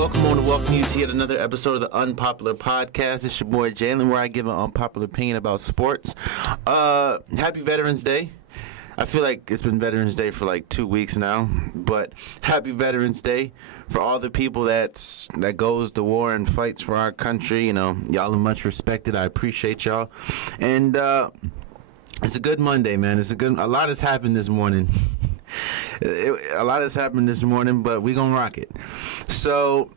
welcome you to yet another episode of the Unpopular Podcast. It's your boy Jalen, where I give an unpopular opinion about sports. Happy Veterans Day. I feel like it's been Veterans Day for like 2 weeks now, but happy Veterans Day for all the people that goes to war and fights for our country. You know, y'all are much respected. I appreciate y'all. And it's a good Monday, man. A lot has happened this morning. A lot has happened this morning, but we gonna rock it. So,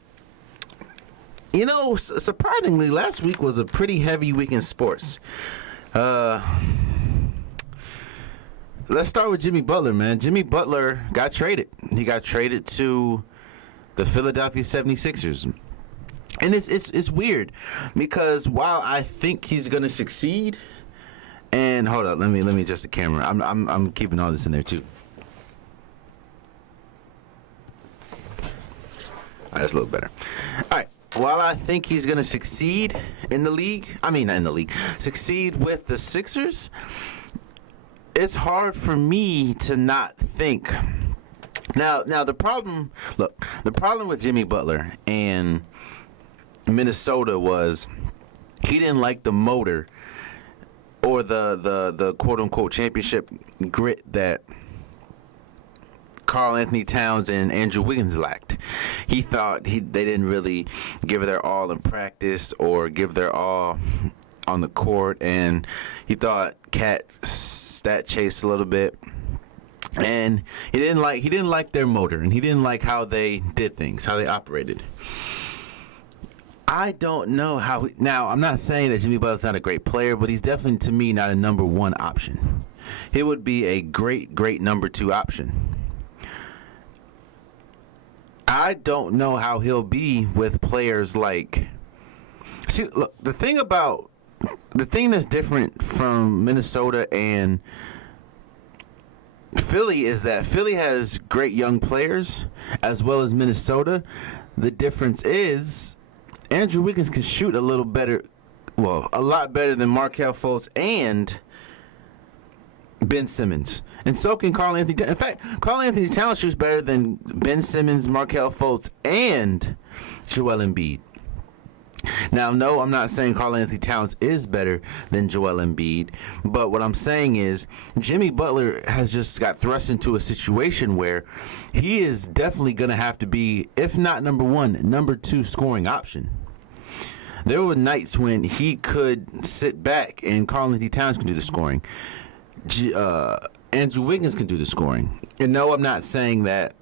you know, surprisingly, last week was a pretty heavy week in sports. Let's start with Jimmy Butler, man. Jimmy Butler got traded. He got traded to the Philadelphia 76ers. And it's weird because while I think he's gonna succeed, and hold up, let me adjust the camera. I'm keeping all this in there too. All right, that's a little better. All right. While I think he's going to succeed in the league, succeed with the Sixers, it's hard for me to not think. Now the problem with Jimmy Butler and Minnesota was he didn't like the motor or the quote-unquote championship grit that Karl Anthony Towns and Andrew Wiggins lacked. He thought they didn't really give their all in practice or give their all on the court, and he thought Cat stat chased a little bit, and he didn't like their motor, and he didn't like how they did things, how they operated. I don't know how. Now, I'm not saying that Jimmy Butler's not a great player, but he's definitely, to me, not a number one option. He would be a great number two option. I don't know how he'll be with players like. See, look, the thing that's different from Minnesota and Philly is that Philly has great young players as well as Minnesota. The difference is Andrew Wiggins can shoot a little better, well, a lot better than Markelle Fultz and Ben Simmons. And so can Karl Anthony. In fact, Karl Anthony Towns shoots better than Ben Simmons, Markelle Fultz, and Joel Embiid. Now, no, I'm not saying Karl Anthony Towns is better than Joel Embiid, but what I'm saying is Jimmy Butler has just got thrust into a situation where he is definitely going to have to be, if not number one, number two scoring option. There were nights when he could sit back and Karl Anthony Towns can do the scoring. Andrew Wiggins can do the scoring. And no, I'm not saying that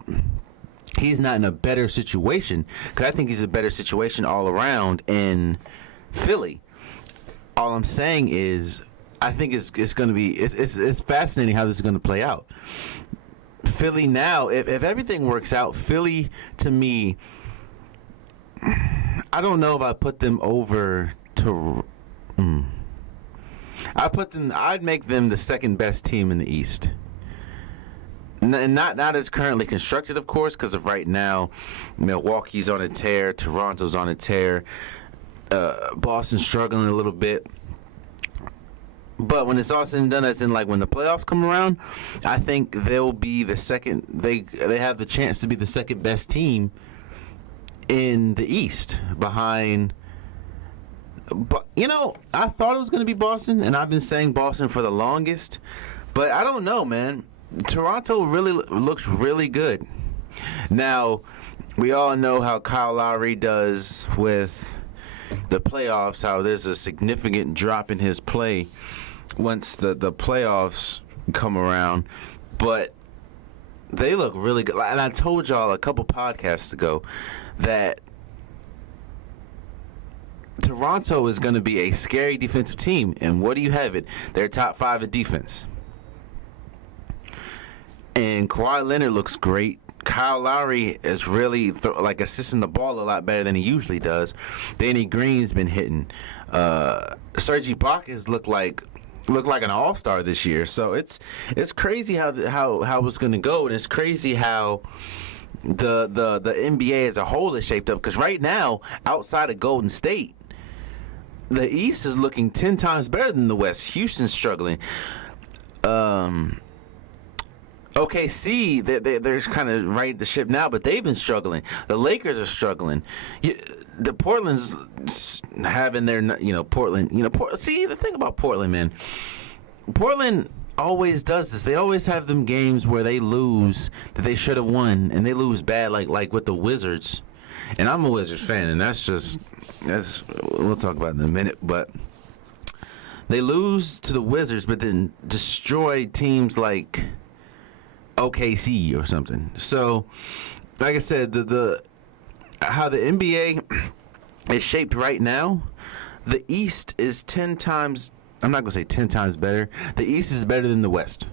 he's not in a better situation, because I think he's in a better situation all around in Philly. All I'm saying is I think it's going to be it's fascinating how this is going to play out. Philly now, if everything works out, Philly to me, I don't know if I put them over to. I'd make them the second best team in the East. Not as currently constructed, of course, because of right now, Milwaukee's on a tear, Toronto's on a tear, Boston's struggling a little bit. But when it's all said and done, as in like when the playoffs come around, I think they'll be the second. They have the chance to be the second best team in the East behind. But, you know, I thought it was going to be Boston, and I've been saying Boston for the longest. But I don't know, man. Toronto really looks really good. Now, we all know how Kyle Lowry does with the playoffs, how there's a significant drop in his play once the playoffs come around. But they look really good. And I told y'all a couple podcasts ago that Toronto is going to be a scary defensive team, and what do you have it? They're top 5 in defense. And Kawhi Leonard looks great. Kyle Lowry is really assisting the ball a lot better than he usually does. Danny Green's been hitting. Serge Ibaka's looked like an all-star this year. So it's crazy how it's going to go, and it's crazy how the NBA as a whole is shaped up. Because right now, outside of Golden State, the East is looking 10 times better than the West. Houston's struggling. OKC, they're kind of right the ship now, but they've been struggling. The Lakers are struggling. The Portland's having their, Portland. See, the thing about Portland, man, Portland always does this. They always have them games where they lose that they should have won, and they lose bad, like with the Wizards. And I'm a Wizards fan, and that's we'll talk about it in a minute, but they lose to the Wizards, but then destroy teams like OKC or something. So, like I said, the how the NBA is shaped right now, the East is 10 times. I'm not gonna say 10 times better. The East is better than the West,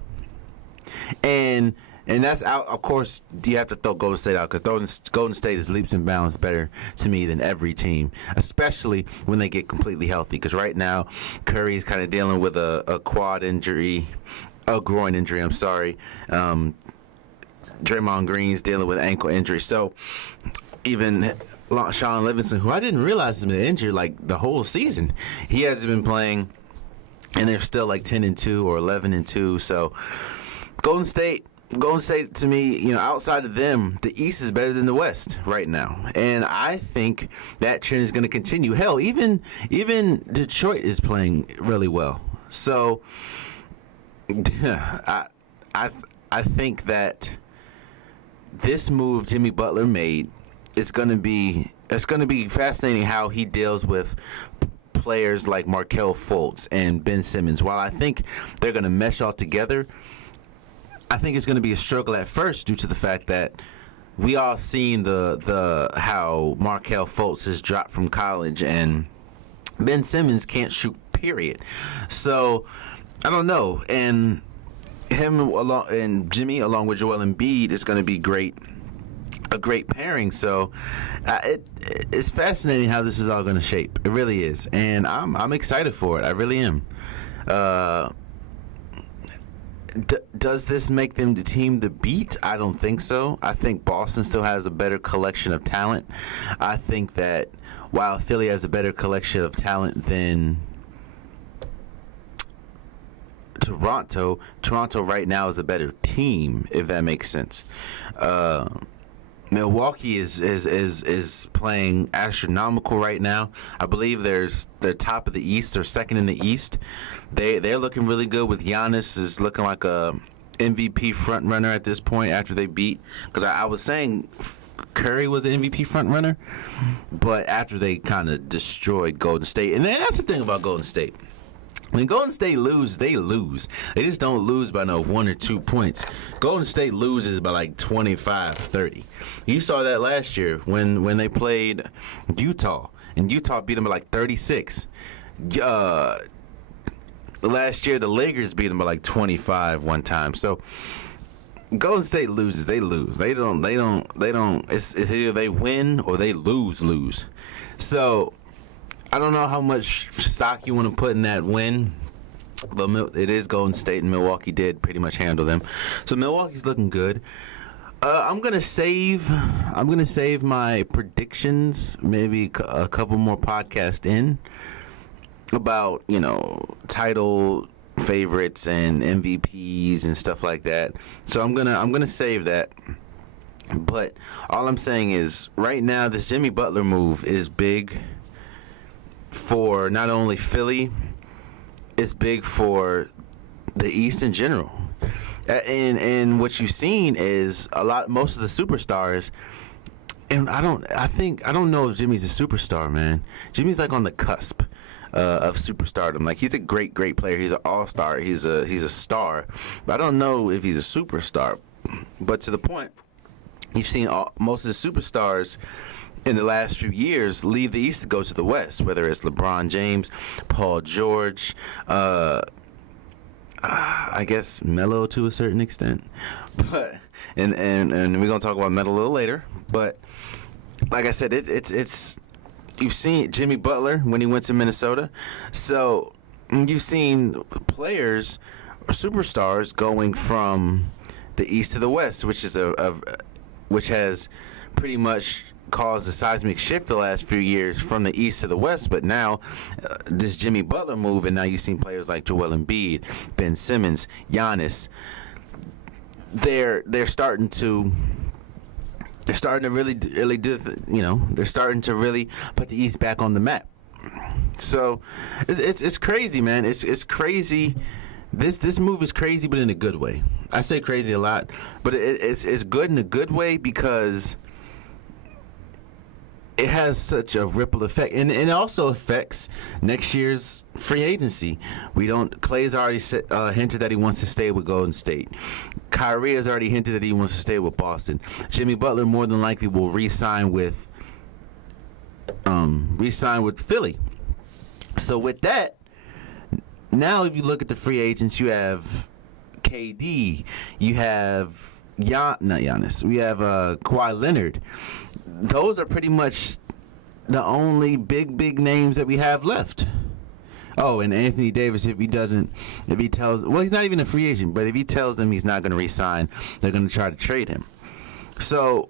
and that's out. Of course, you have to throw Golden State out because Golden State is leaps and bounds better to me than every team, especially when they get completely healthy. Because right now, Curry's kind of dealing with a quad injury. A groin injury, I'm sorry. Draymond Green's dealing with ankle injury. So even Sean Livingston, who I didn't realize has been injured like the whole season, he hasn't been playing, and they're still like 10-2 or 11-2. So Golden State to me, outside of them, the East is better than the West right now, and I think that trend is going to continue. Hell, even Detroit is playing really well. So. I think that this move Jimmy Butler made it's going to be fascinating how he deals with players like Markelle Fultz and Ben Simmons. While I think they're going to mesh all together, I think it's going to be a struggle at first due to the fact that we all seen the how Markelle Fultz has dropped from college and Ben Simmons can't shoot, period. So I don't know, and him and Jimmy along with Joel Embiid is going to be a great pairing. So it's fascinating how this is all going to shape. It really is, and I'm excited for it. I really am. Does this make them the team to beat? I don't think so. I think Boston still has a better collection of talent. I think that while Philly has a better collection of talent than Toronto right now is a better team, if that makes sense. Milwaukee is playing astronomical right now. I believe they're top of the East or second in the East. They're looking really good with Giannis is looking like a MVP front runner at this point after they beat. Because I was saying Curry was an MVP front runner, but after they kind of destroyed Golden State, and then that's the thing about Golden State. When Golden State lose, they lose. They just don't lose by no 1 or 2 points. Golden State loses by like 25, 30. You saw that last year when they played Utah, and Utah beat them by like 36. Last year, the Lakers beat them by like 25 one time. So Golden State loses, they lose. They don't. It's either they win or they lose. So I don't know how much stock you want to put in that win, but it is Golden State, and Milwaukee did pretty much handle them. So Milwaukee's looking good. I'm gonna save my predictions, maybe a couple more podcasts in, about title favorites and MVPs and stuff like that. So I'm gonna save that. But all I'm saying is, right now, this Jimmy Butler move is big for not only Philly, it's big for the East in general. And what you've seen is most of the superstars, and I don't know if Jimmy's a superstar, man. Jimmy's like on the cusp of superstardom. Like, he's a great player. He's an all-star. He's a star. But I don't know if he's a superstar. But to the point, you've seen most of the superstars in the last few years leave the East to go to the West, whether it's LeBron James, Paul George, I guess Melo to a certain extent, but and we're gonna talk about Melo a little later. But like I said, it's you've seen Jimmy Butler when he went to Minnesota, so you've seen players or superstars going from the East to the West, which is which has pretty much caused a seismic shift the last few years from the East to the West. But now this Jimmy Butler move, and now you've seen players like Joel Embiid, Ben Simmons, Giannis. they're starting to really do, they're starting to really put the East back on the map. So it's crazy, man. It's crazy. This move is crazy, but in a good way. I say crazy a lot, but it's good in a good way because it has such a ripple effect, and it also affects next year's free agency. Clay's already hinted that he wants to stay with Golden State. Kyrie has already hinted that he wants to stay with Boston. Jimmy Butler more than likely will re-sign with Philly. So with that, now if you look at the free agents, you have KD, you have not Giannis, we have Kawhi Leonard. Those are pretty much the only big names that we have left. Oh, and Anthony Davis, if he tells, well, he's not even a free agent, but if he tells them he's not going to re-sign, they're going to try to trade him. So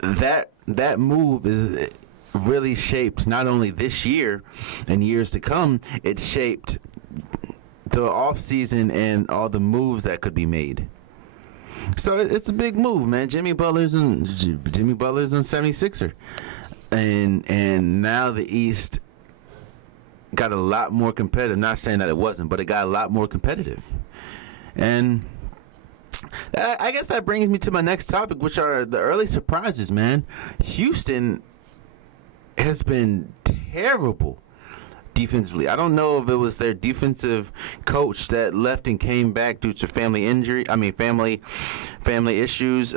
that move is really shaped not only this year and years to come, it shaped the offseason and all the moves that could be made. So it's a big move, man. Jimmy Butler's on 76er. And now the East got a lot more competitive. Not saying that it wasn't, but it got a lot more competitive. And I guess that brings me to my next topic, which are the early surprises, man. Houston has been terrible defensively. I don't know if it was their defensive coach that left and came back due to family issues.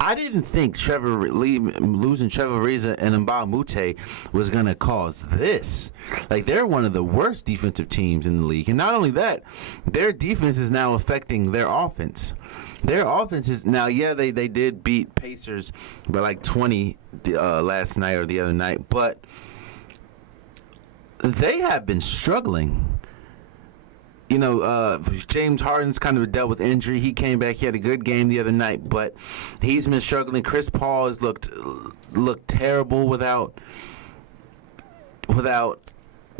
I didn't think losing Trevor Ariza and Mbah Moute was going to cause this. Like, they're one of the worst defensive teams in the league. And not only that, their defense is now affecting their offense. Their offense is now, they did beat Pacers by like 20 last night or the other night, but they have been struggling. James Harden's kind of dealt with injury. He came back. He had a good game the other night, but he's been struggling. Chris Paul has looked terrible without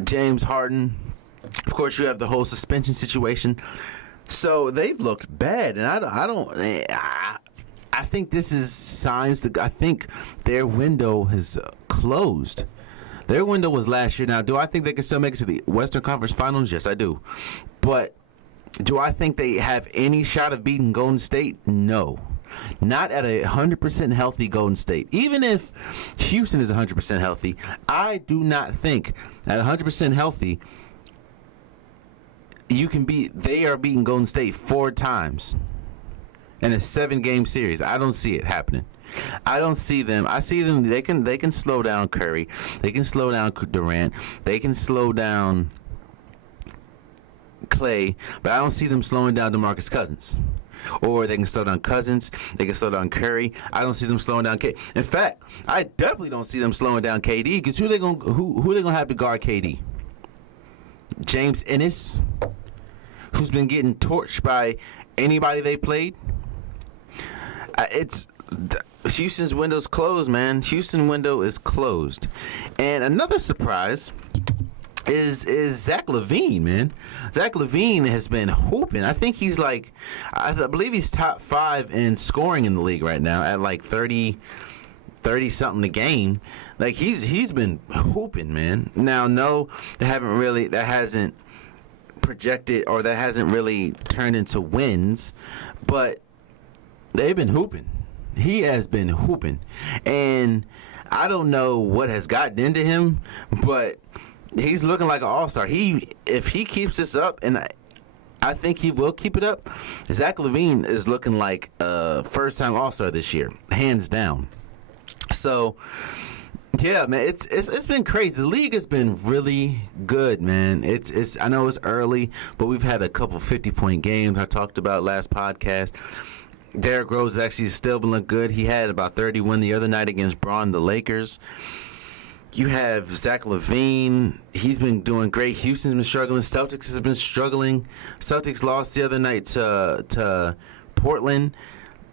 James Harden. Of course, you have the whole suspension situation. So they've looked bad, and I think this is signs I think their window has closed. Their window was last year. Now, do I think they can still make it to the Western Conference Finals? Yes, I do. But do I think they have any shot of beating Golden State? No. Not at 100% healthy Golden State. Even if Houston is 100% healthy, I do not think at 100% healthy they are beating Golden State 4 times in a 7-game series. I don't see it happening. I don't see them. I see them. They can slow down Curry. They can slow down Durant. They can slow down Clay. But I don't see them slowing down DeMarcus Cousins. Or they can slow down Cousins. They can slow down Curry. I don't see them slowing down KD. In fact, I definitely don't see them slowing down KD, because who they gonna have to guard KD? James Ennis, who's been getting torched by anybody they played. Houston's window's closed, man. Houston window is closed. And another surprise is Zach LaVine, man. Zach LaVine has been hooping. I think he's I believe he's top 5 in scoring in the league right now at like 30 something a game. Like, he's been hooping, man. Now, no, that hasn't projected, or that hasn't really turned into wins, but they've been hooping. He has been hooping. And I don't know what has gotten into him, but he's looking like an all-star. If he keeps this up, and I think he will keep it up, Zach LaVine is looking like a first-time all-star this year, hands down. So, yeah, man, it's been crazy. The league has been really good, man. It's I know it's early, but we've had a couple 50-point games I talked about last podcast. Derrick Rose actually still been looking good. He had about 31 the other night against Braun, the Lakers. You have Zach LaVine. He's been doing great. Houston's been struggling. Celtics has been struggling. Celtics lost the other night to Portland.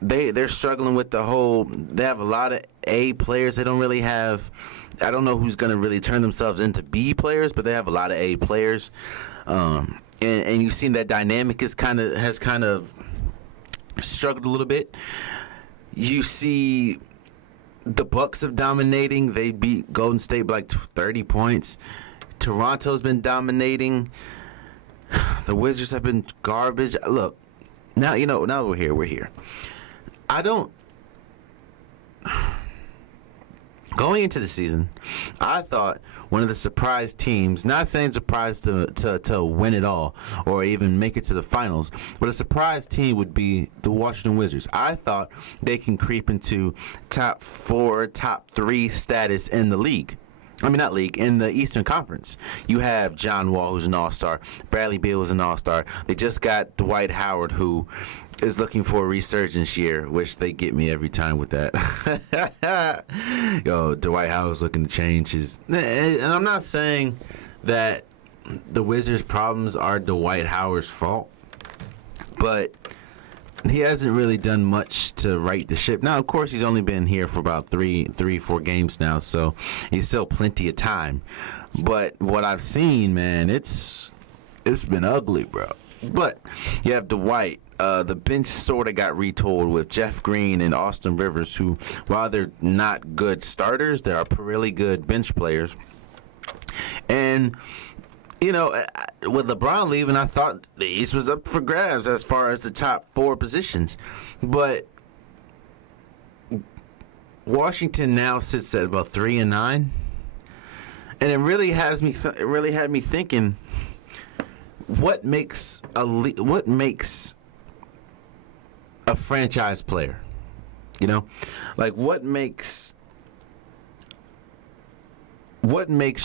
They're struggling with the whole. They have a lot of A players. They don't really have. I don't know who's going to really turn themselves into B players, but they have a lot of A players. And you've seen that dynamic has kind of struggled a little bit. You see the Bucks have dominating. They beat Golden State by like 30 points. Toronto's been dominating. The Wizards have been garbage. Look, now we're here. We're here. Going into the season, I thought one of the surprise teams, not saying surprise to win it all or even make it to the finals, but a surprise team would be the Washington Wizards. I thought they can creep into top 4, top 3 status in the league. I mean, not league, in the Eastern Conference. You have John Wall, who's an all-star. Bradley Beal is an all-star. They just got Dwight Howard, who is looking for a resurgence year, which they get me every time with that. Yo, Dwight Howard's looking to change his... And I'm not saying that the Wizards' problems are Dwight Howard's fault, but he hasn't really done much to right the ship. Now, of course, he's only been here for about 4 games now, so he's still plenty of time. But what I've seen, man, it's been ugly, bro. But you have Dwight. The bench sort of got retooled with Jeff Green and Austin Rivers, who, while they're not good starters, they are really good bench players. And, you know, with LeBron leaving, I thought the East was up for grabs as far as the top 4 positions. But Washington now sits at about 3-9. And it really had me thinking, what makes a franchise player? You know, like what makes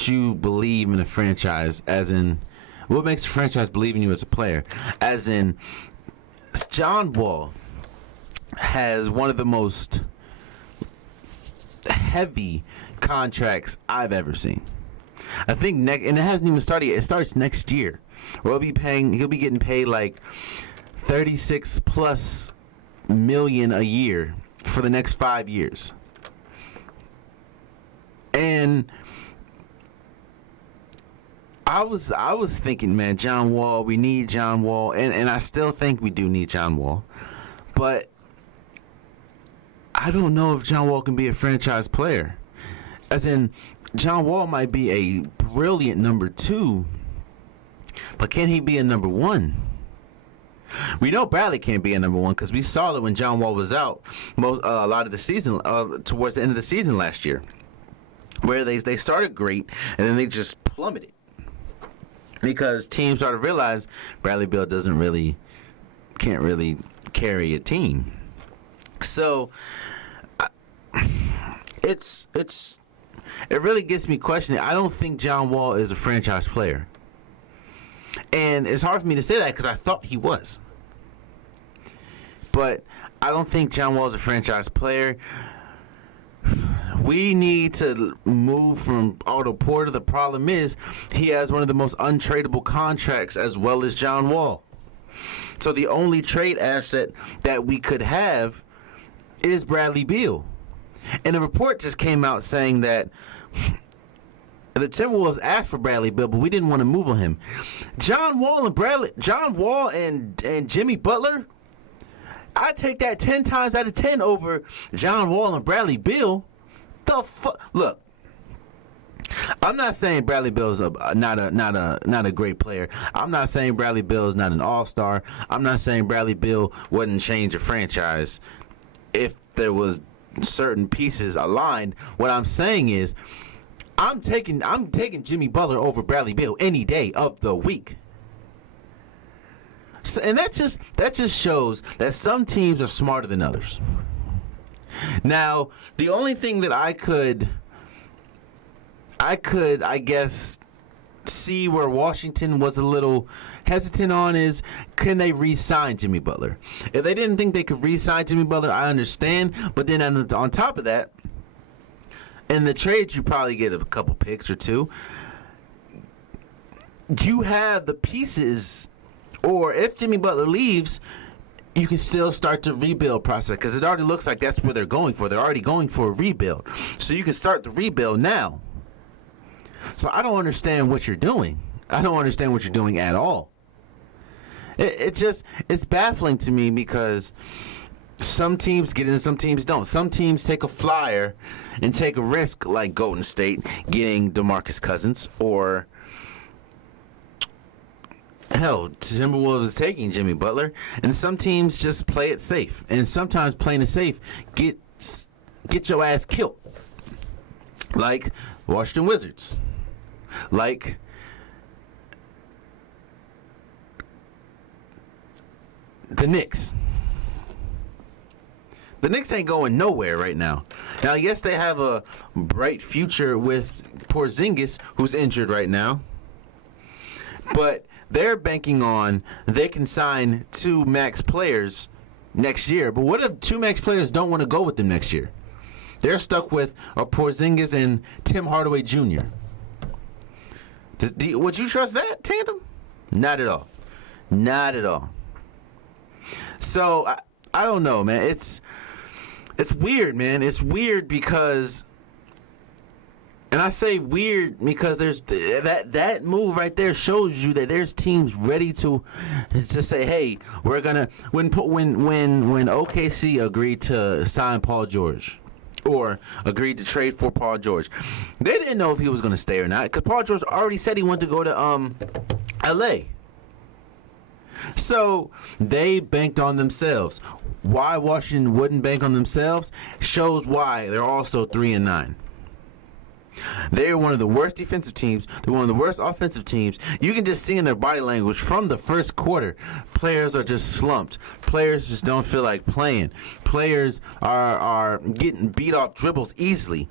you believe in a franchise? As in, what makes a franchise believe in you as a player? As in, John Wall has one of the most heavy contracts I've ever seen. I think and it hasn't even started yet. It starts next year. He'll be getting paid like $36+ million a year for the next 5 years. And I was thinking, man, John Wall, we need John Wall, and I still think we do need John Wall. But I don't know if John Wall can be a franchise player. As in, John Wall might be a brilliant number 2, but can he be a number 1? We know Bradley can't be a number 1 because we saw that when John Wall was out a lot of the season, towards the end of the season last year, where they started great and then they just plummeted because teams started to realize Bradley Beal can't really carry a team. So it really gets me questioning. I don't think John Wall is a franchise player. And it's hard for me to say that because I thought he was. But I don't think John Wall is a franchise player. We need to move from Otto Porter. The problem is he has one of the most untradeable contracts as well as John Wall. So the only trade asset that we could have is Bradley Beal. And a report just came out saying that the Timberwolves asked for Bradley Beal, but we didn't want to move on him. John Wall and Jimmy Butler, I take that 10 times out of 10 over John Wall and Bradley Beal. The fuck? Look, I'm not saying Bradley Beal is not a great player. I'm not saying Bradley Beal is not an all-star. I'm not saying Bradley Beal wouldn't change a franchise if there was certain pieces aligned. What I'm saying is, I'm taking Jimmy Butler over Bradley Beal any day of the week. So, and that just shows that some teams are smarter than others. Now, the only thing that I could I guess see where Washington was a little hesitant on is, can they re-sign Jimmy Butler? If they didn't think they could re-sign Jimmy Butler, I understand. But then on top of that, in the trade, you probably get a couple picks or 2. You have the pieces, or if Jimmy Butler leaves, you can still start the rebuild process because it already looks like that's where they're going for. They're already going for a rebuild. So you can start the rebuild now. So I don't understand what you're doing. I don't understand what you're doing at all. It's baffling to me because some teams get in, some teams don't. Some teams take a flyer and take a risk, like Golden State getting DeMarcus Cousins, or hell, Timberwolves is taking Jimmy Butler. And some teams just play it safe, and sometimes playing it safe get your ass killed, like Washington Wizards, like the Knicks. The Knicks ain't going nowhere right now. Now, yes, they have a bright future with Porzingis, who's injured right now. But they're banking on they can sign 2 max players next year. But what if 2 max players don't want to go with them next year? They're stuck with a Porzingis and Tim Hardaway Jr. Would you trust that tandem? Not at all. Not at all. So, I don't know, man. It's weird, man. It's weird because, and I say weird because there's that move right there shows you that there's teams ready to say, hey, we're gonna when OKC agreed to sign Paul George, or agreed to trade for Paul George, they didn't know if he was gonna stay or not because Paul George already said he wanted to go to LA. So they banked on themselves. Why Washington wouldn't bank on themselves shows why they're also 3-9. They're one of the worst defensive teams. They're one of the worst offensive teams. You can just see in their body language from the first quarter, players are just slumped. Players just don't feel like playing. Players are getting beat off dribbles easily.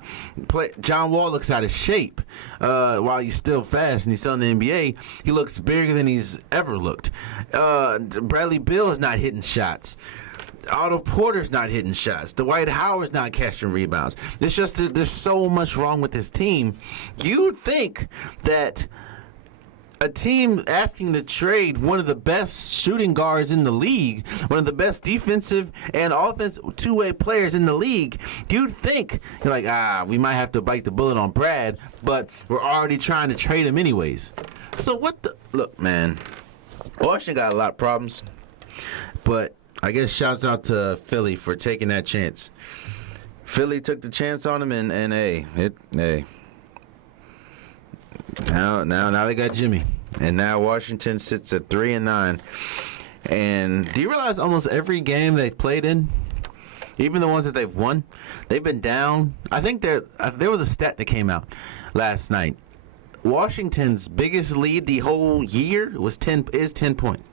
John Wall looks out of shape while he's still fast and he's still in the NBA. He looks bigger than he's ever looked. Bradley Beal is not hitting shots. Otto Porter's not hitting shots. Dwight Howard's not catching rebounds. It's just that there's so much wrong with this team. You'd think that a team asking to trade one of the best shooting guards in the league, one of the best defensive and offensive two-way players in the league, you'd think, you're like, we might have to bite the bullet on Brad, but we're already trying to trade him anyways. So look, man, Washington got a lot of problems, but I guess shouts out to Philly for taking that chance. Philly took the chance on him, and now they got Jimmy, and now Washington sits at 3-9. And do you realize almost every game they've played in, even the ones that they've won, they've been down? I think there was a stat that came out last night. Washington's biggest lead the whole year is 10 points.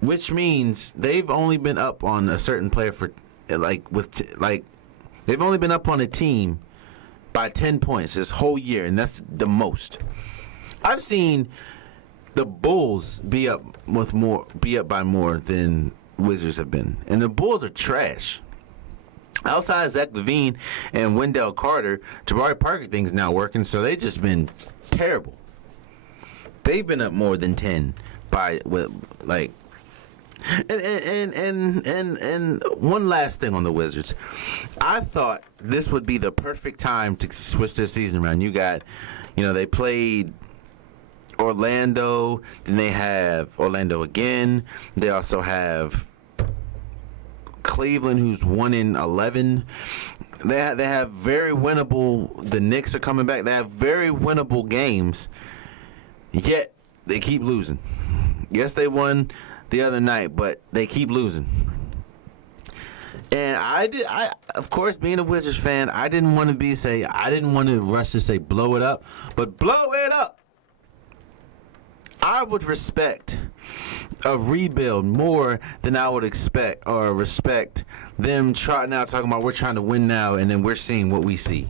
Which means they've only been up on a certain player they've only been up on a team by 10 points this whole year, and that's the most. I've seen the Bulls be up by more than Wizards have been, and the Bulls are trash. Outside of Zach LaVine and Wendell Carter, Jabari Parker thing's not working, so they've just been terrible. They've been up more than 10 And one last thing on the Wizards. I thought this would be the perfect time to switch their season around. They played Orlando, then they have Orlando again. They also have Cleveland, who's 1-11. They have very winnable. The Knicks are coming back. They have very winnable games, yet they keep losing. Yes, they won the other night, but they keep losing. And I of course, being a Wizards fan, I didn't want to rush to say blow it up, but blow it up. I would respect a rebuild more than I would expect or respect them talking about we're trying to win now, and then we're seeing what we see.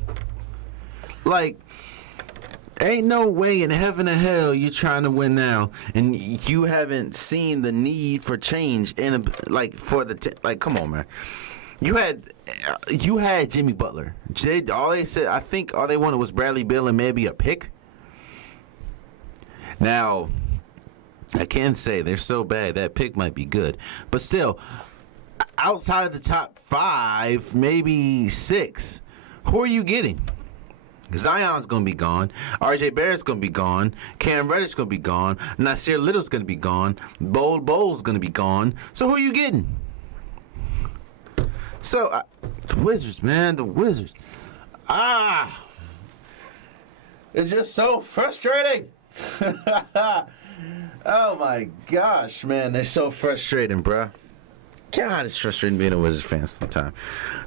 Like, ain't no way in heaven or hell you're trying to win now, and you haven't seen the need for change come on, man. You had Jimmy Butler. I think all they wanted was Bradley Beal and maybe a pick. Now, I can say they're so bad that pick might be good, but still, outside of the top 5, maybe 6, who are you getting? Zion's going to be gone. R.J. Barrett's going to be gone. Cam Reddish's going to be gone. Nasir Little's going to be gone. Bowl's going to be gone. So who are you getting? So, the Wizards, man. The Wizards. It's just so frustrating. Oh, my gosh, man. They're so frustrating, bruh. God, it's frustrating being a Wizards fan sometimes.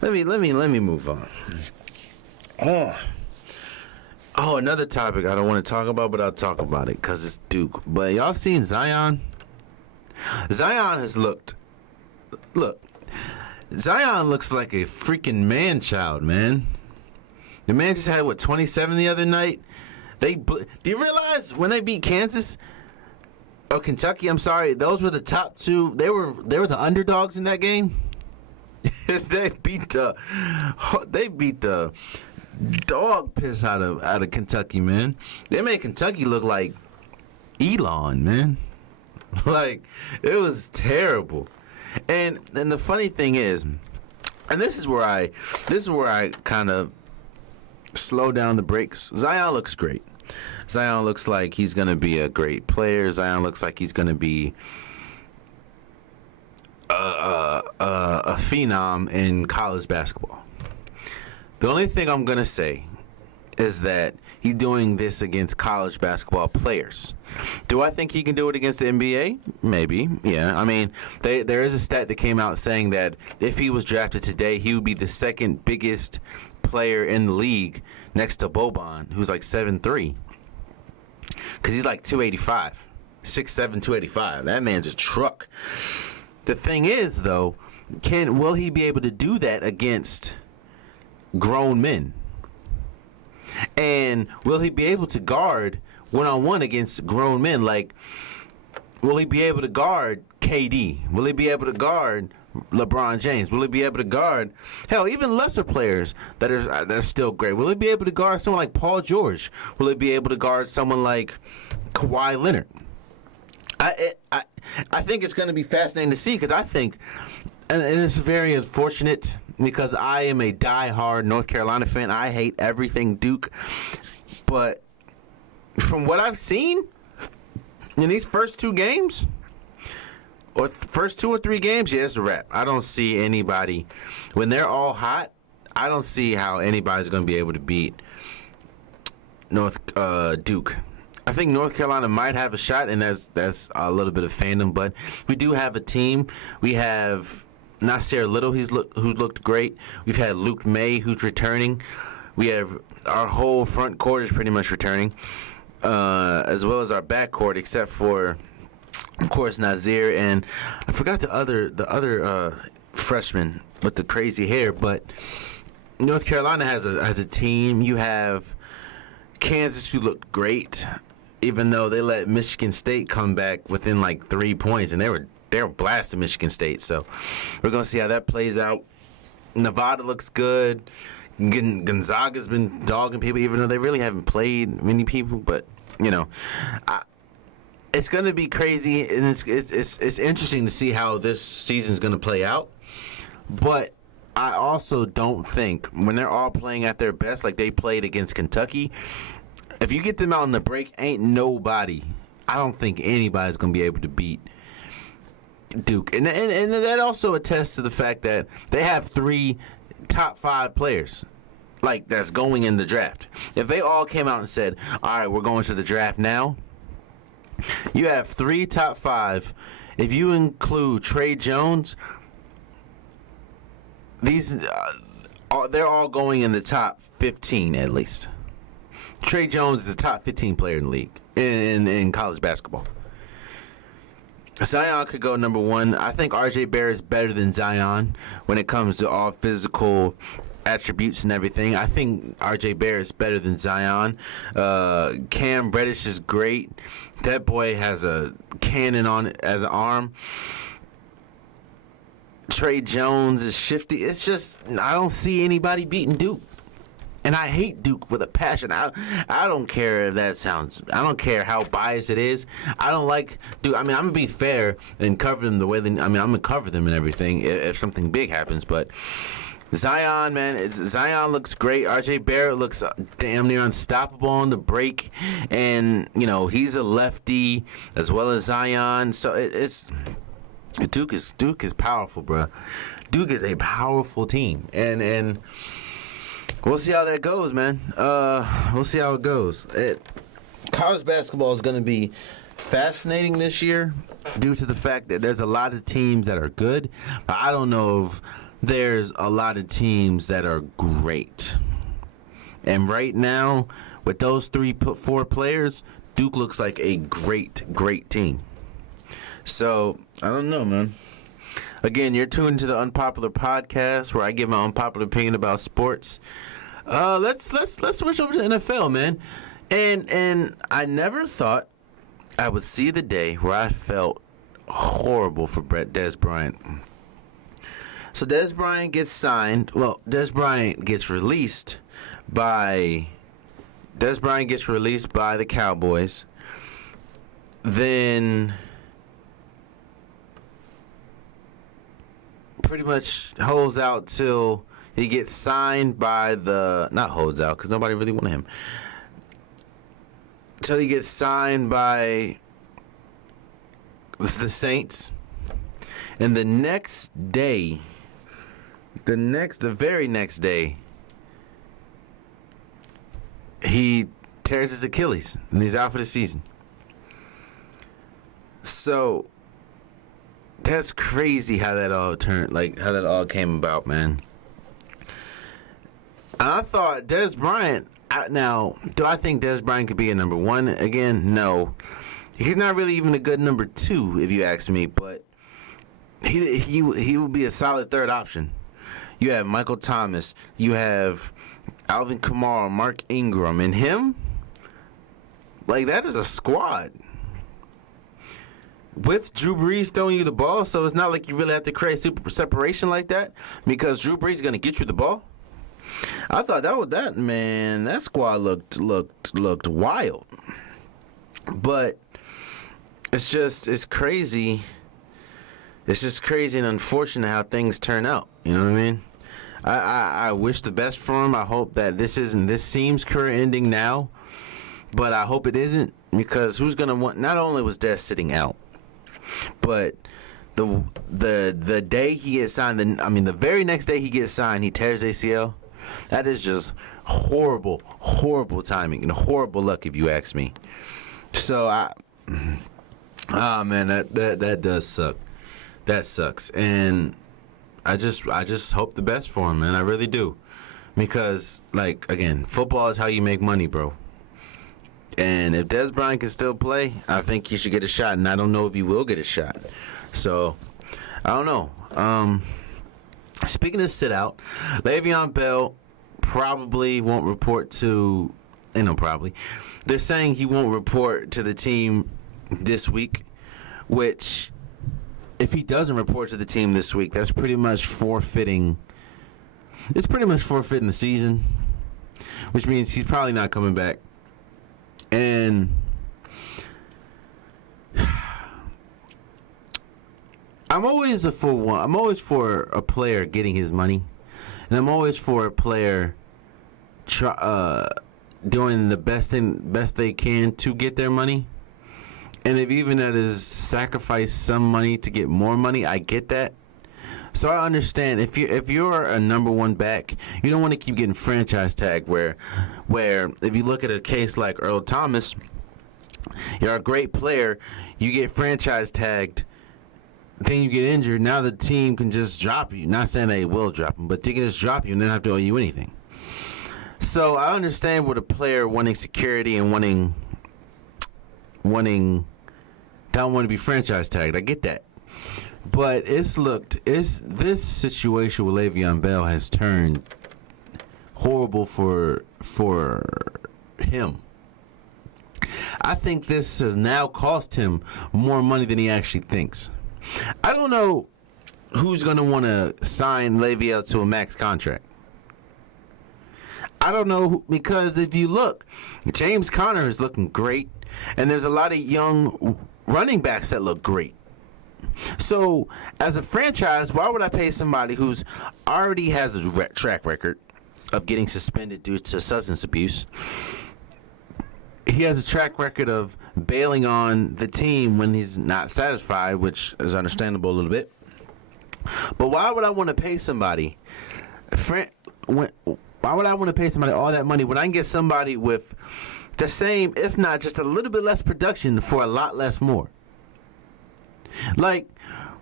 Let me move on. Oh, another topic I don't want to talk about, but I'll talk about it because it's Duke. But y'all seen Zion? Zion has looked. Look, Zion looks like a freaking man-child, man. The man just had, 27 the other night? Do you realize when they beat Kansas? Oh, Kentucky, I'm sorry. Those were the top two. They were the underdogs in that game. They beat the dog piss out of Kentucky, man. They made Kentucky look like Elon, man. Like, it was terrible. And the funny thing is, and this is where I kind of slow down the brakes. Zion looks great. Zion looks like he's going to be a great player. Zion looks like he's going to be a phenom in college basketball. The only thing I'm going to say is that he's doing this against college basketball players. Do I think he can do it against the NBA? Maybe, yeah. I mean, there is a stat that came out saying that if he was drafted today, he would be the second biggest player in the league next to Boban, who's like 7'3". Because he's like 285. 6'7", 285. That man's a truck. The thing is, though, will he be able to do that against grown men? And will he be able to guard one-on-one against grown men? Like, will he be able to guard KD? Will he be able to guard LeBron James? Will he be able to guard, hell, even lesser players that are still great? Will he be able to guard someone like Paul George? Will he be able to guard someone like Kawhi Leonard? I think it's going to be fascinating to see, because I think, and it's very unfortunate because I am a diehard North Carolina fan. I hate everything Duke. But from what I've seen in these first two games, or first 2 or 3 games, yeah, it's a wrap. I don't see anybody, when they're all hot, I don't see how anybody's going to be able to beat Duke. I think North Carolina might have a shot, and that's a little bit of fandom, but we do have a team. We have Nasir Little, who's looked great. We've had Luke May, who's returning. We have our whole front court is pretty much returning, as well as our back court, except for, of course, Nazir, and I forgot the other freshman with the crazy hair. But North Carolina has a team. You have Kansas, who looked great, even though they let Michigan State come back within like 3 points, and they were blasting Michigan State. So we're gonna see how that plays out. Nevada looks good. Gonzaga's been dogging people, even though they really haven't played many people. But it's gonna be crazy, and it's interesting to see how this season's gonna play out. But I also don't think, when they're all playing at their best, like they played against Kentucky, if you get them out in the break, I don't think anybody's going to be able to beat Duke. And that also attests to the fact that they have 3 top 5 players, like, that's going in the draft. If they all came out and said, all right, we're going to the draft now, you have 3 top 5. If you include Trey Jones, they're all going in the top 15 at least. Trey Jones is a top 15 player in the league in college basketball. Zion could go number 1. I think R.J. Barrett is better than Zion when it comes to all physical attributes and everything. I think R.J. Barrett is better than Zion. Cam Reddish is great. That boy has a cannon on it as an arm. Trey Jones is shifty. It's just, I don't see anybody beating Duke. And I hate Duke with a passion. I don't care if that sounds, I don't care how biased it is. I don't like Duke. I mean, I'm going to be fair and cover them the way I'm going to cover them and everything if something big happens. But Zion, man, Zion looks great. RJ Barrett looks damn near unstoppable on the break, and he's a lefty as well as Zion. So it's Duke is powerful, bro. Duke is a powerful team, and we'll see how that goes, man. We'll see how it goes. College basketball is going to be fascinating this year due to the fact that there's a lot of teams that are good, but I don't know if there's a lot of teams that are great. And right now, with those 4 players, Duke looks like a great team. So, I don't know, man. Again, you're tuned to the Unpopular Podcast, where I give my unpopular opinion about sports. Let's switch over to the NFL, man. And I never thought I would see the day where I felt horrible for Dez Bryant. So Dez Bryant gets signed. Well, Dez Bryant gets released by the Cowboys. Then pretty much holds out till he gets signed by not holds out because nobody really wanted him. Till he gets signed by the Saints. And the very next day, he tears his Achilles and he's out for the season. So that's crazy how that all came about, man. And I thought Dez Bryant. Now, do I think Dez Bryant could be a number 1 again? No. He's not really even a good number 2, if you ask me, but he would be a solid third option. You have Michael Thomas, you have Alvin Kamara, Mark Ingram, and him. Like, that is a squad. With Drew Brees throwing you the ball, so it's not like you really have to create super separation like that, because Drew Brees is going to get you the ball. I thought that squad looked wild. But it's crazy. It's just crazy and unfortunate how things turn out. You know what I mean? I wish the best for him. I hope that this seems career ending now, but I hope it isn't, because who's gonna want? Not only was Dez sitting out, but the day he gets signed, the very next day he gets signed, he tears ACL. That is just horrible timing and horrible luck, if you ask me. So man, that does suck. That sucks, and I just hope the best for him, man. I really do, because again, football is how you make money, bro. And if Dez Bryant can still play, I think he should get a shot, and I don't know if he will get a shot. So I don't know. Speaking of sit out, Le'Veon Bell probably won't report to. Probably. They're saying he won't report to the team this week, which, if he doesn't report to the team this week, that's pretty much forfeiting. It's pretty much forfeiting the season, which means he's probably not coming back. And I'm always for a player getting his money, and I'm always for a player doing the best they can to get their money. And if even that is sacrifice some money to get more money, I get that. So I understand if you're a number 1 back, you don't want to keep getting franchise tagged. Where if you look at a case like Earl Thomas, you're a great player, you get franchise tagged, then you get injured. Now the team can just drop you. Not saying they will drop him, but they can just drop you and they don't have to owe you anything. So I understand with a player wanting security and wanting don't want to be franchise tagged. I get that. But this situation with Le'Veon Bell has turned horrible for him. I think this has now cost him more money than he actually thinks. I don't know who's going to want to sign Le'Veon to a max contract. I don't know, because if you look, James Conner is looking great, and there's a lot of young running backs that look great. So, as a franchise, why would I pay somebody who's already has a track record of getting suspended due to substance abuse? He has a track record of bailing on the team when he's not satisfied, which is understandable a little bit. But why would I want to pay somebody? Why would I want to pay somebody all that money when I can get somebody with the same, if not just a little bit less production for a lot less more? Like,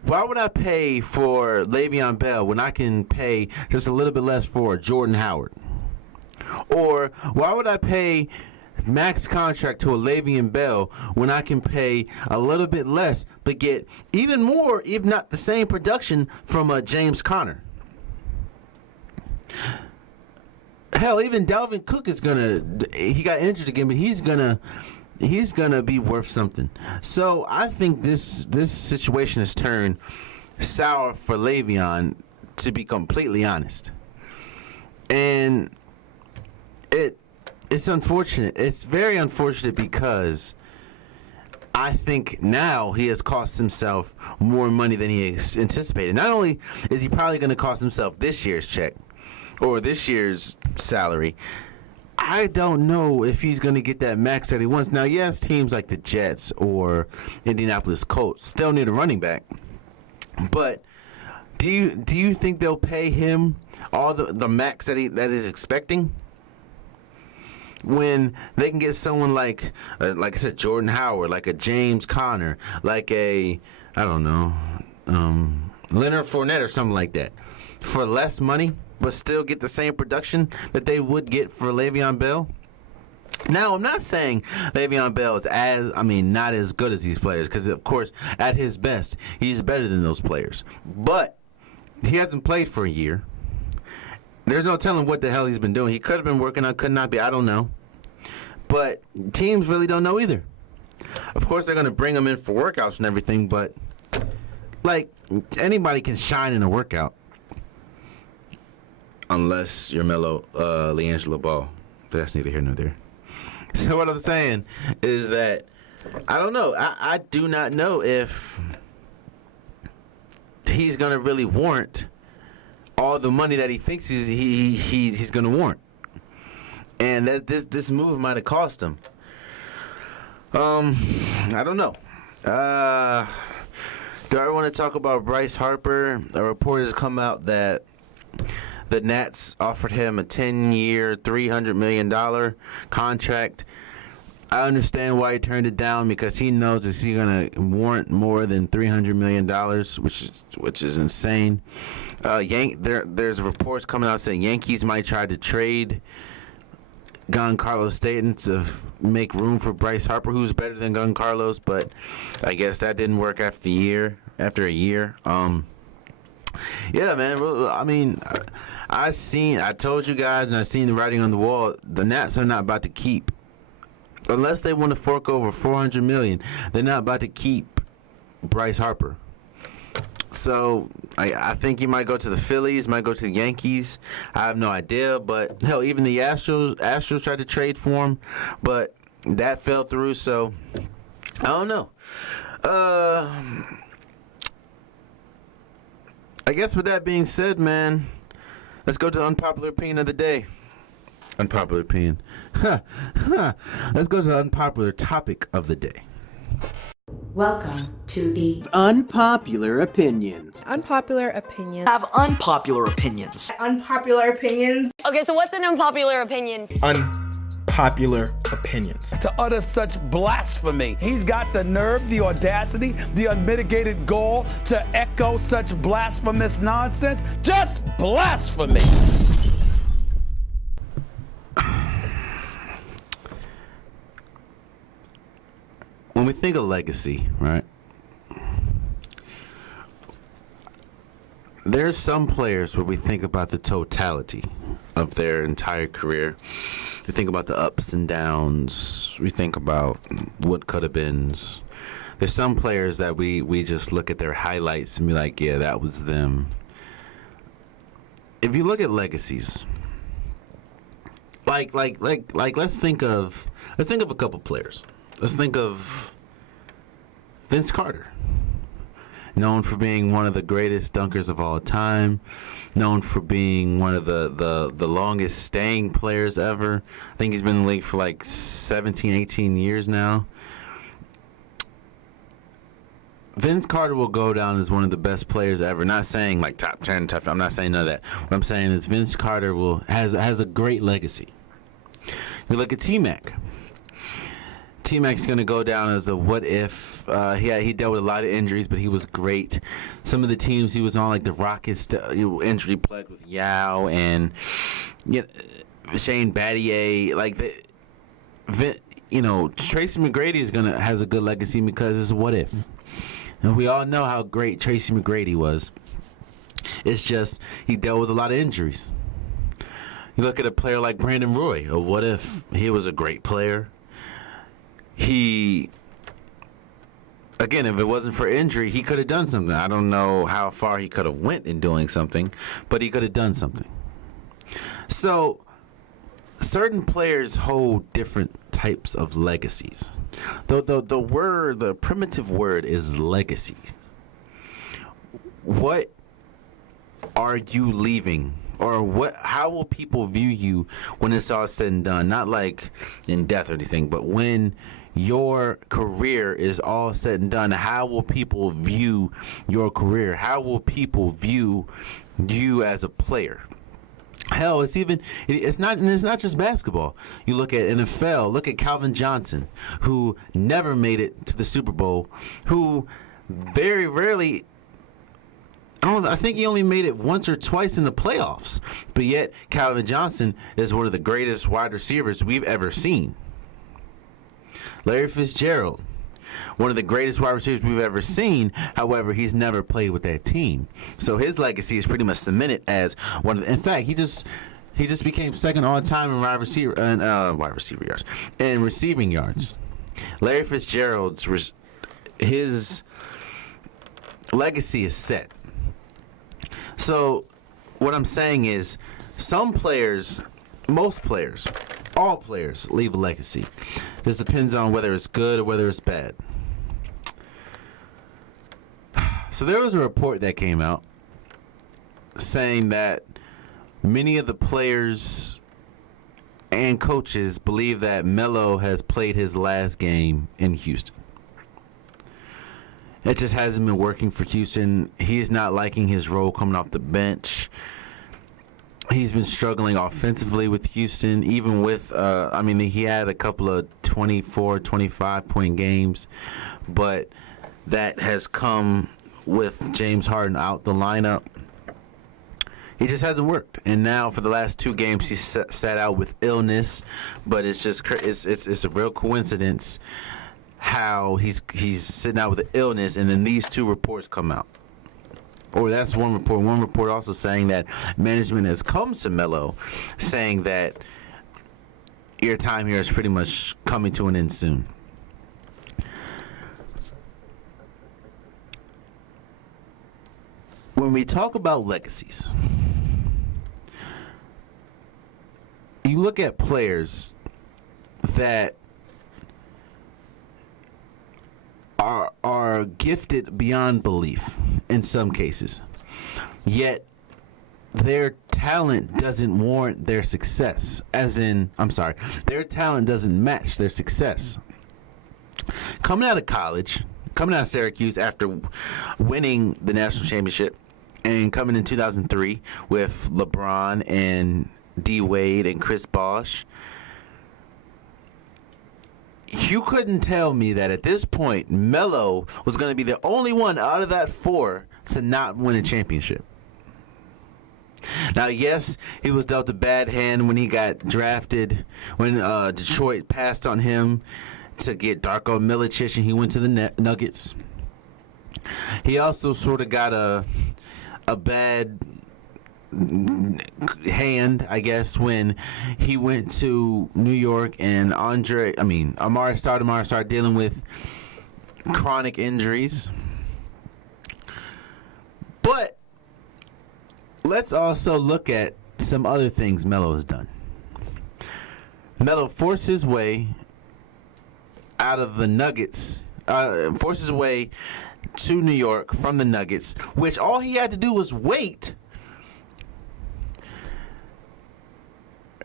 why would I pay for Le'Veon Bell when I can pay just a little bit less for Jordan Howard? Or why would I pay max contract to a Le'Veon Bell when I can pay a little bit less but get even more, if not the same production from a James Conner? Hell, even Dalvin Cook is he got injured again, but he's gonna be worth something. So I think this situation has turned sour for Le'Veon, to be completely honest. And it's unfortunate. It's very unfortunate because I think now he has cost himself more money than he anticipated. Not only is he probably going to cost himself this year's check or this year's salary, I don't know if he's going to get that max that he wants. Now, yes, teams like the Jets or Indianapolis Colts still need a running back. But do you think they'll pay him all the max that he's expecting? When they can get someone like I said, Jordan Howard, like a James Conner, like I don't know, Leonard Fournette or something like that, for less money, but still get the same production that they would get for Le'Veon Bell? Now, I'm not saying Le'Veon Bell is not as good as these players, because, of course, at his best, he's better than those players. But he hasn't played for a year. There's no telling what the hell he's been doing. He could have been working on, could not be. I don't know. But teams really don't know either. Of course, they're going to bring him in for workouts and everything, but, like, anybody can shine in a workout. Unless you're LiAngelo Ball. But that's neither here nor there. So what I'm saying is that, I don't know. I do not know if he's going to really warrant all the money that he thinks he's going to warrant. And this move might have cost him. I don't know. Do I want to talk about Bryce Harper? A report has come out that the Nets offered him a 10-year, $300 million contract. I understand why he turned it down, because he knows that he's going to warrant more than $300 million, which is insane. There's reports coming out saying Yankees might try to trade Giancarlo Stanton to make room for Bryce Harper, who's better than Giancarlo's, but I guess that didn't work after a year. Yeah, man. I mean, I told you guys, and I seen the writing on the wall. The Nats are not about to keep, unless they want to fork over $400 million. They're not about to keep Bryce Harper. So I think he might go to the Phillies, might go to the Yankees. I have no idea, but hell, even the Astros tried to trade for him, but that fell through. So I don't know. I guess with that being said, man, let's go to the unpopular opinion of the day. Unpopular opinion. Let's go to the unpopular topic of the day. Welcome to the Unpopular Opinions. Unpopular opinions. Have unpopular opinions. Unpopular opinions. Okay, so what's an unpopular opinion? Unpopular opinions. To utter such blasphemy. He's got the nerve, the audacity, the unmitigated gall to echo such blasphemous nonsense. Just blasphemy. When we think of legacy, right? There's some players where we think about the totality of their entire career. We think about the ups and downs. We think about what could have been. There's some players that we just look at their highlights and be like, yeah, that was them. If you look at legacies, like let's think of a couple players. Let's think of Vince Carter. known for being one of the greatest dunkers of all time, known for being one of the longest staying players ever. I think he's been in the league for like 17, 18 years now. Vince Carter will go down as one of the best players ever. Not saying like top 10, top. I'm not saying none of that. What I'm saying is Vince Carter has a great legacy. You look at T-Mac. T-Mac's going to go down as a what if. He dealt with a lot of injuries, but he was great. Some of the teams he was on, like the Rockets, injury plagued with Yao and Shane Battier. Like Tracy McGrady has a good legacy because it's a what if. And we all know how great Tracy McGrady was. It's just he dealt with a lot of injuries. You look at a player like Brandon Roy, or what if he was a great player? If it wasn't for injury, he could have done something. I don't know how far he could have went in doing something, but he could have done something. So, certain players hold different types of legacies. The primitive word is legacy. What are you leaving? Or how will people view you when it's all said and done? Not like in death or anything, but when your career is all said and done, how will people view your career? How will people view you as a player? Hell, it's not just basketball. You look at NFL, look at Calvin Johnson, who never made it to the Super Bowl, who very rarely, I think he only made it once or twice in the playoffs. But yet, Calvin Johnson is one of the greatest wide receivers we've ever seen. Larry Fitzgerald, one of the greatest wide receivers we've ever seen. However, he's never played with that team. So his legacy is pretty much cemented as one of the, in fact, he just became second all time in wide receiver yards and receiving yards. Larry Fitzgerald's his legacy is set. So what I'm saying is some players, most players, all players leave a legacy. This depends on whether it's good or whether it's bad. So there was a report that came out saying that many of the players and coaches believe that Melo has played his last game in Houston. It just hasn't been working for Houston. He's not liking his role coming off the bench. He's been struggling offensively with Houston, even with, he had a couple of 24, 25-point games, but that has come with James Harden out the lineup. He just hasn't worked. And now for the last 2 games, he's sat out with illness, but it's just it's a real coincidence how he's sitting out with an illness, and then these 2 reports come out. Or that's one report. One report also saying that management has come to Melo saying that your time here is pretty much coming to an end soon. When we talk about legacies, you look at players that are gifted beyond belief in some cases, yet their talent doesn't warrant their success. Their talent doesn't match their success. Coming out of college, coming out of Syracuse after winning the national championship, and coming in 2003 with LeBron and D. Wade and Chris Bosh, you couldn't tell me that at this point Melo was going to be the only one out of that 4 to not win a championship. Now, yes, he was dealt a bad hand when he got drafted, when Detroit passed on him to get Darko Milicic and he went to the Nuggets. He also sort of got a bad hand, I guess, when he went to New York and Amari started dealing with chronic injuries. But let's also look at some other things Melo has done. Melo forced his way out of the Nuggets, forced his way to New York from the Nuggets, which all he had to do was wait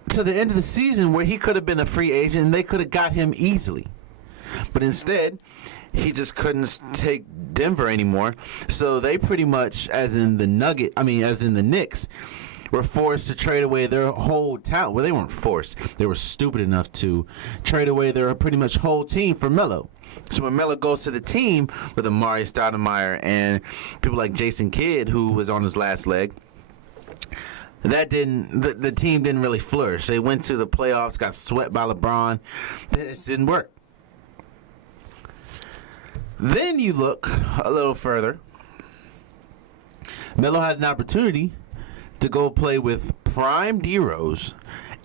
to the end of the season where he could have been a free agent and they could have got him easily. But instead, he just couldn't take Denver anymore. So they pretty much, as in the Knicks, were forced to trade away their whole talent. Well, they weren't forced. They were stupid enough to trade away their pretty much whole team for Melo. So when Melo goes to the team with Amari Stoudemire and people like Jason Kidd, who was on his last leg, the team didn't really flourish. They went to the playoffs, got swept by LeBron. It just didn't work. Then you look a little further. Melo had an opportunity to go play with prime D-Rose.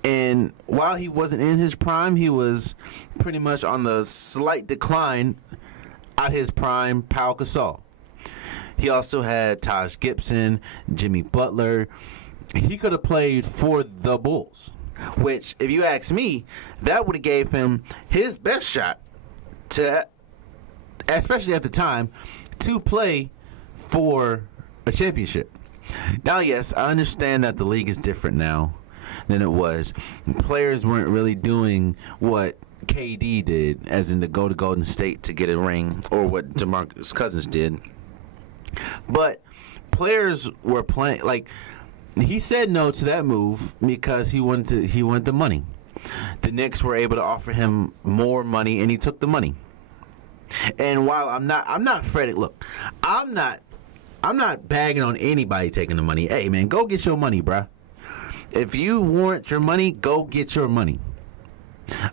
And while he wasn't in his prime, he was pretty much on the slight decline at his prime Pau Gasol. He also had Taj Gibson, Jimmy Butler. He could have played for the Bulls, which, if you ask me, that would have gave him his best shot to, especially at the time, to play for a championship. Now, yes, I understand that the league is different now than it was. Players weren't really doing what KD did, as in to go to Golden State to get a ring, or what DeMarcus Cousins did. But players were playing, like, he said no to that move because he wanted the money. The Knicks were able to offer him more money, and he took the money. And while I'm not fretting. Look, I'm not bagging on anybody taking the money. Hey, man, go get your money, bruh. If you want your money, go get your money.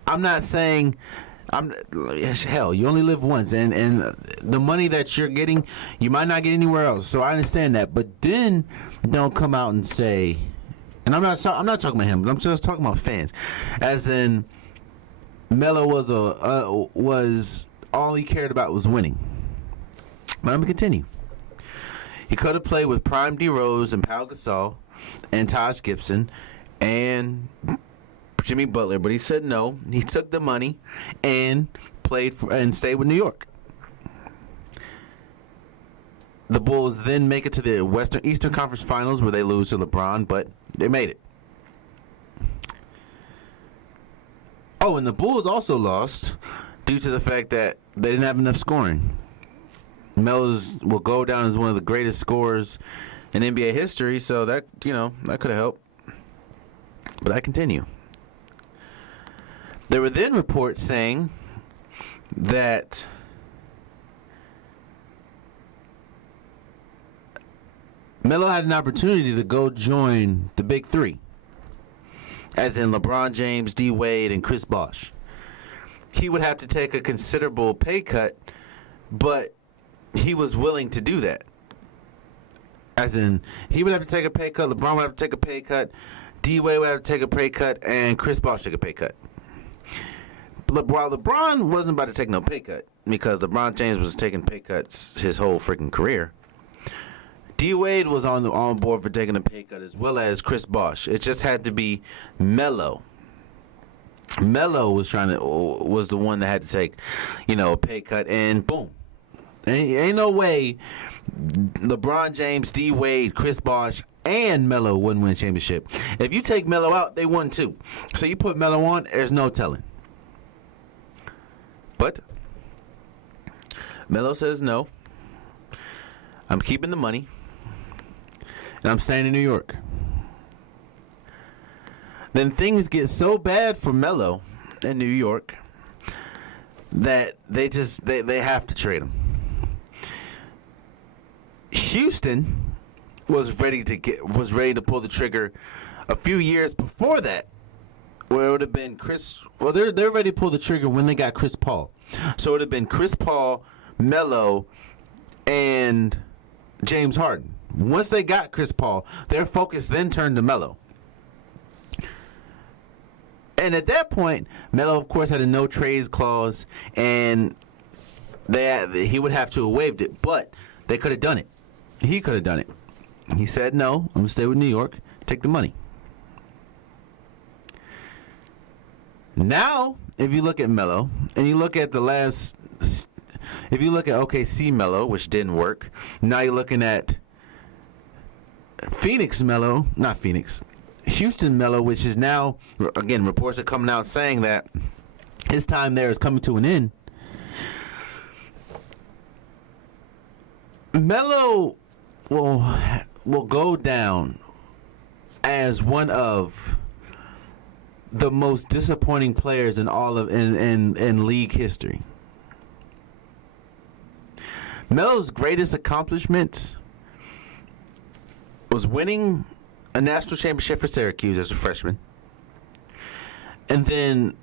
I'm not saying, hell, you only live once, and the money that you're getting, you might not get anywhere else. So I understand that, but then don't come out and say, and I'm not talking about him, but I'm just talking about fans, as in Melo was all he cared about was winning. But I'm gonna continue. He could have played with prime D Rose and Pau Gasol and Taj Gibson and Jimmy Butler, but he said no. He took the money and and stayed with New York. The Bulls then make it to the Eastern Conference Finals, where they lose to LeBron, but they made it. Oh, and the Bulls also lost due to the fact that they didn't have enough scoring. Melo will go down as one of the greatest scorers in NBA history, so that could have helped. But I continue. There were then reports saying that Melo had an opportunity to go join the Big Three, as in LeBron James, D. Wade, and Chris Bosh. He would have to take a considerable pay cut, but he was willing to do that. As in, he would have to take a pay cut, LeBron would have to take a pay cut, D. Wade would have to take a pay cut, and Chris Bosh take a pay cut. While LeBron wasn't about to take no pay cut, because LeBron James was taking pay cuts his whole freaking career, D. Wade was on board for taking a pay cut, as well as Chris Bosh. It just had to be Melo. Melo was the one that had to take, a pay cut, and boom. Ain't no way LeBron James, D. Wade, Chris Bosh, and Melo wouldn't win a championship. If you take Melo out, they won too. So you put Melo on, there's no telling. But Melo says no. I'm keeping the money, and I'm staying in New York. Then things get so bad for Melo in New York that they have to trade him. Houston was ready to pull the trigger a few years before that, where it would have been they're ready to pull the trigger when they got Chris Paul. So it would have been Chris Paul, Melo, and James Harden. Once they got Chris Paul, their focus then turned to Melo. And at that point, Melo, of course, had a no trades clause, and he would have to have waived it, but they could have done it. He could have done it. He said, no, I'm going to stay with New York, take the money. Now, if you look at Melo, and you look at the last if you look at OKC Melo, which didn't work, now you're looking at Houston Melo, which is now, again, reports are coming out saying that his time there is coming to an end. Melo will go down as one of the most disappointing players in all of in league history. Melo's greatest accomplishments was winning a national championship for Syracuse as a freshman, and then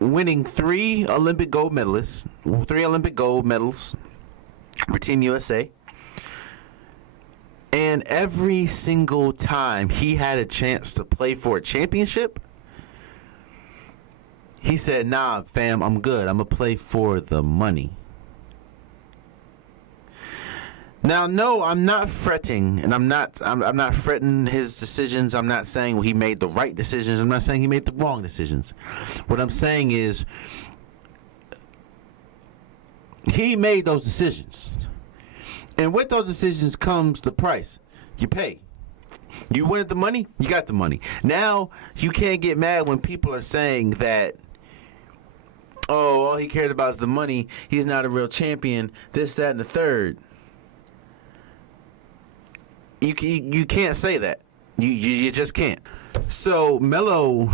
winning three Olympic gold medals for Team USA. And every single time he had a chance to play for a championship, he said, "Nah, fam, I'm good. I'm gonna play for the money." Now, no, I'm not fretting, and I'm not fretting his decisions. I'm not saying he made the right decisions. I'm not saying he made the wrong decisions. What I'm saying is he made those decisions. And with those decisions comes the price. You pay. You wanted the money, you got the money. Now, you can't get mad when people are saying that, oh, all he cared about is the money. He's not a real champion. This, that, and the third. You can't say that. You just can't. So Melo's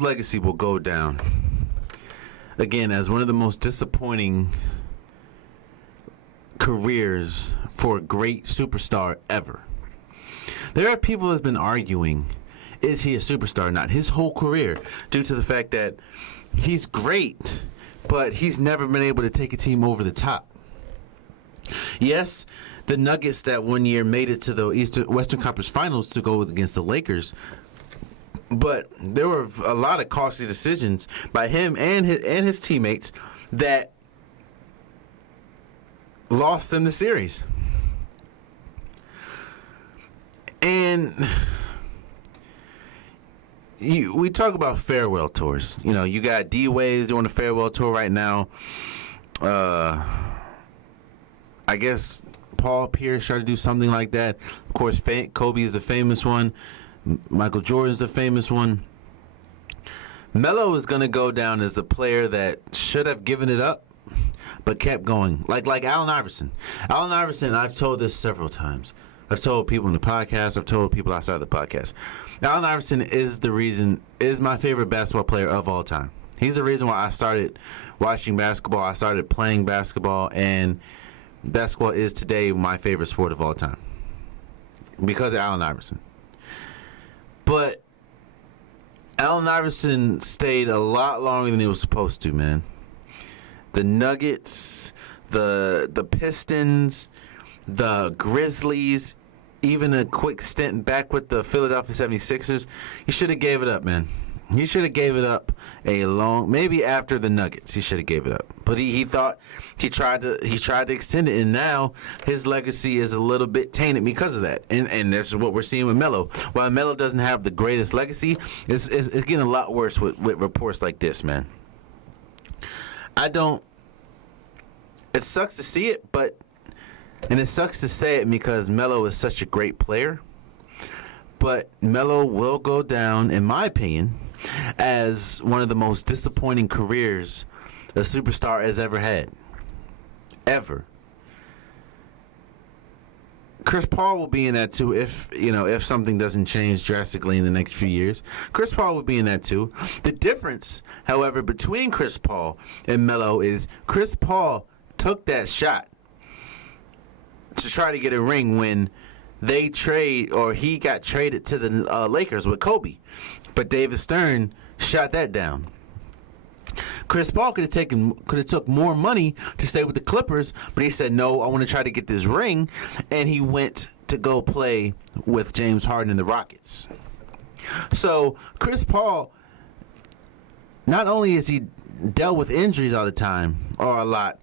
legacy will go down again as one of the most disappointing careers for a great superstar ever. There are people that's been arguing, is he a superstar or not, his whole career, due to the fact that he's great, but he's never been able to take a team over the top. Yes, the Nuggets that one year made it to the Western Conference Finals to go against the Lakers, but there were a lot of costly decisions by him and his teammates that lost them the series. And we talk about farewell tours. You know, you got D-Wade's doing a farewell tour right now. I guess Paul Pierce tried to do something like that. Of course, Kobe is a famous one. Michael Jordan is the famous one. Melo is going to go down as a player that should have given it up, but kept going. Like Allen Iverson. Allen Iverson, I've told this several times. I've told people in the podcast. I've told people outside the podcast. Allen Iverson is my favorite basketball player of all time. He's the reason why I started watching basketball. I started playing basketball, and basketball is today my favorite sport of all time because of Allen Iverson. But Allen Iverson stayed a lot longer than he was supposed to, man. The Nuggets, the Pistons, the Grizzlies, even a quick stint back with the Philadelphia 76ers, he should have gave it up, man. He should have gave it up maybe after the Nuggets, he should have gave it up. But he thought he tried to extend it, and now his legacy is a little bit tainted because of that. And this is what we're seeing with Melo. While Melo doesn't have the greatest legacy, it's getting a lot worse with reports like this, man. It sucks to see it, and it sucks to say it because Melo is such a great player. But Melo will go down, in my opinion, as one of the most disappointing careers a superstar has ever had. Ever. Chris Paul will be in that too if something doesn't change drastically in the next few years. Chris Paul will be in that too. The difference, however, between Chris Paul and Melo is Chris Paul took that shot to try to get a ring when he got traded to the Lakers with Kobe. But David Stern shot that down. Chris Paul could have took more money to stay with the Clippers, but he said, no, I want to try to get this ring, and he went to go play with James Harden and the Rockets. So Chris Paul, not only is he dealt with injuries all the time, or a lot,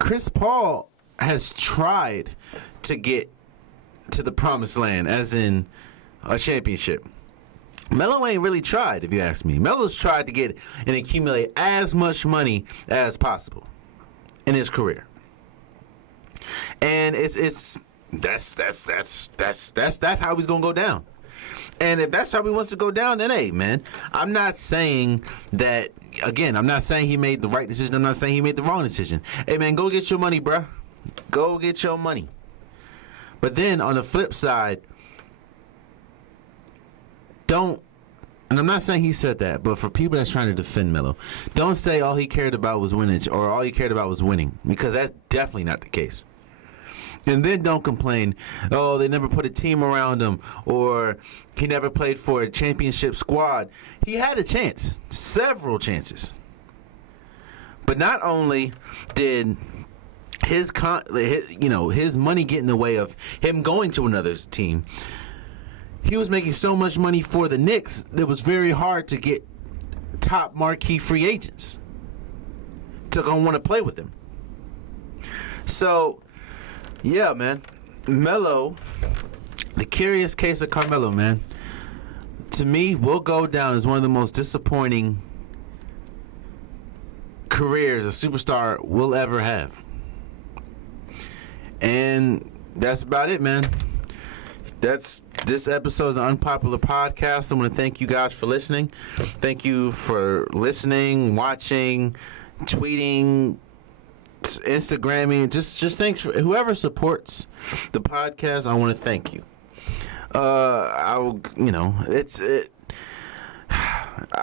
Chris Paul has tried to get to the promised land, as in a championship. Melo ain't really tried, if you ask me. Melo's tried to get and accumulate as much money as possible in his career, and that's how he's gonna go down. And if that's how he wants to go down, then hey, man, I'm not saying that. Again, I'm not saying he made the right decision. I'm not saying he made the wrong decision. Hey, man, go get your money, bruh. Go get your money. But then on the flip side, don't, and I'm not saying he said that, but for people that's trying to defend Melo, don't say all he cared about was winning or all he cared about was winning, because that's definitely not the case. And then don't complain, oh, they never put a team around him, or he never played for a championship squad. He had a chance, several chances. But not only did his money get in the way of him going to another team, he was making so much money for the Knicks that it was very hard to get top marquee free agents to go want to play with him. So, yeah, man, Melo, the curious case of Carmelo, man, to me will go down as one of the most disappointing careers a superstar will ever have. And that's about it, man. That's this episode of the Unpopular Podcast. I want to thank you guys for listening. Thank you for listening, watching, tweeting, Instagramming. Just thanks for whoever supports the podcast. I want to thank you.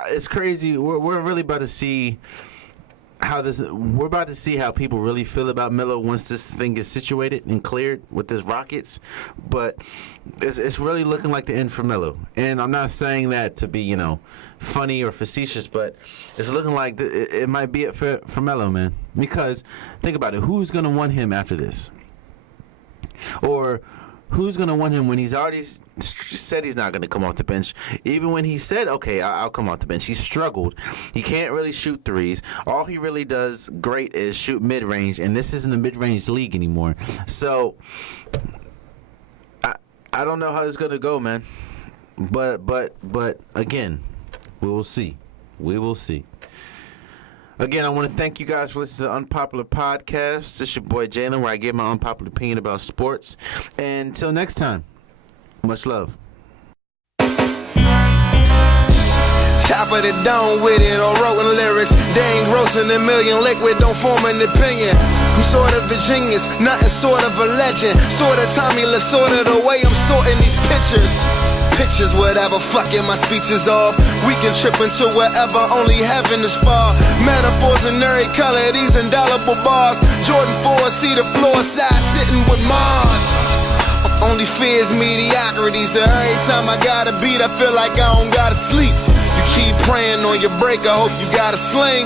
It's crazy. We're really about to see we're about to see how people really feel about Melo once this thing gets situated and cleared with his Rockets. But it's really looking like the end for Melo. And I'm not saying that to be, funny or facetious, but it's looking like it might be it for Melo, man. Because think about it, who's going to want him after this? Or who's going to want him when he's already said he's not going to come off the bench? Even when he said, okay, I'll come off the bench, he struggled. He can't really shoot threes. All he really does great is shoot mid-range, and this isn't a mid-range league anymore. So I don't know how it's going to go, man. But again, we will see. We will see. Again, I want to thank you guys for listening to the Unpopular Podcast. This is your boy Jalen, where I give my unpopular opinion about sports. And until next time, much love. Chopper the dome with it or wrote in lyrics. They ain't grossing a million liquid, don't form an opinion. I'm sort of a genius, nothing sort of a legend. Sort of Tommy Lasorda, the way I'm sorting these pictures. Pictures, whatever, fucking my speech is off. We can trip into wherever, only heaven is far. Metaphors in every color, these indelible bars. Jordan 4, see the floor side, sitting with Mars. Only fear is mediocrity, so every time I got a beat, I feel like I don't gotta sleep. You keep praying on your break, I hope you got a sling.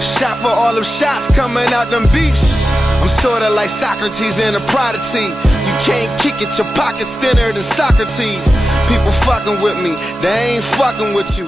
Shot for all them shots coming out them beats. I'm sorta like Socrates in a prodigy. You can't kick it, your pocket's thinner than Socrates. People fucking with me, they ain't fucking with you.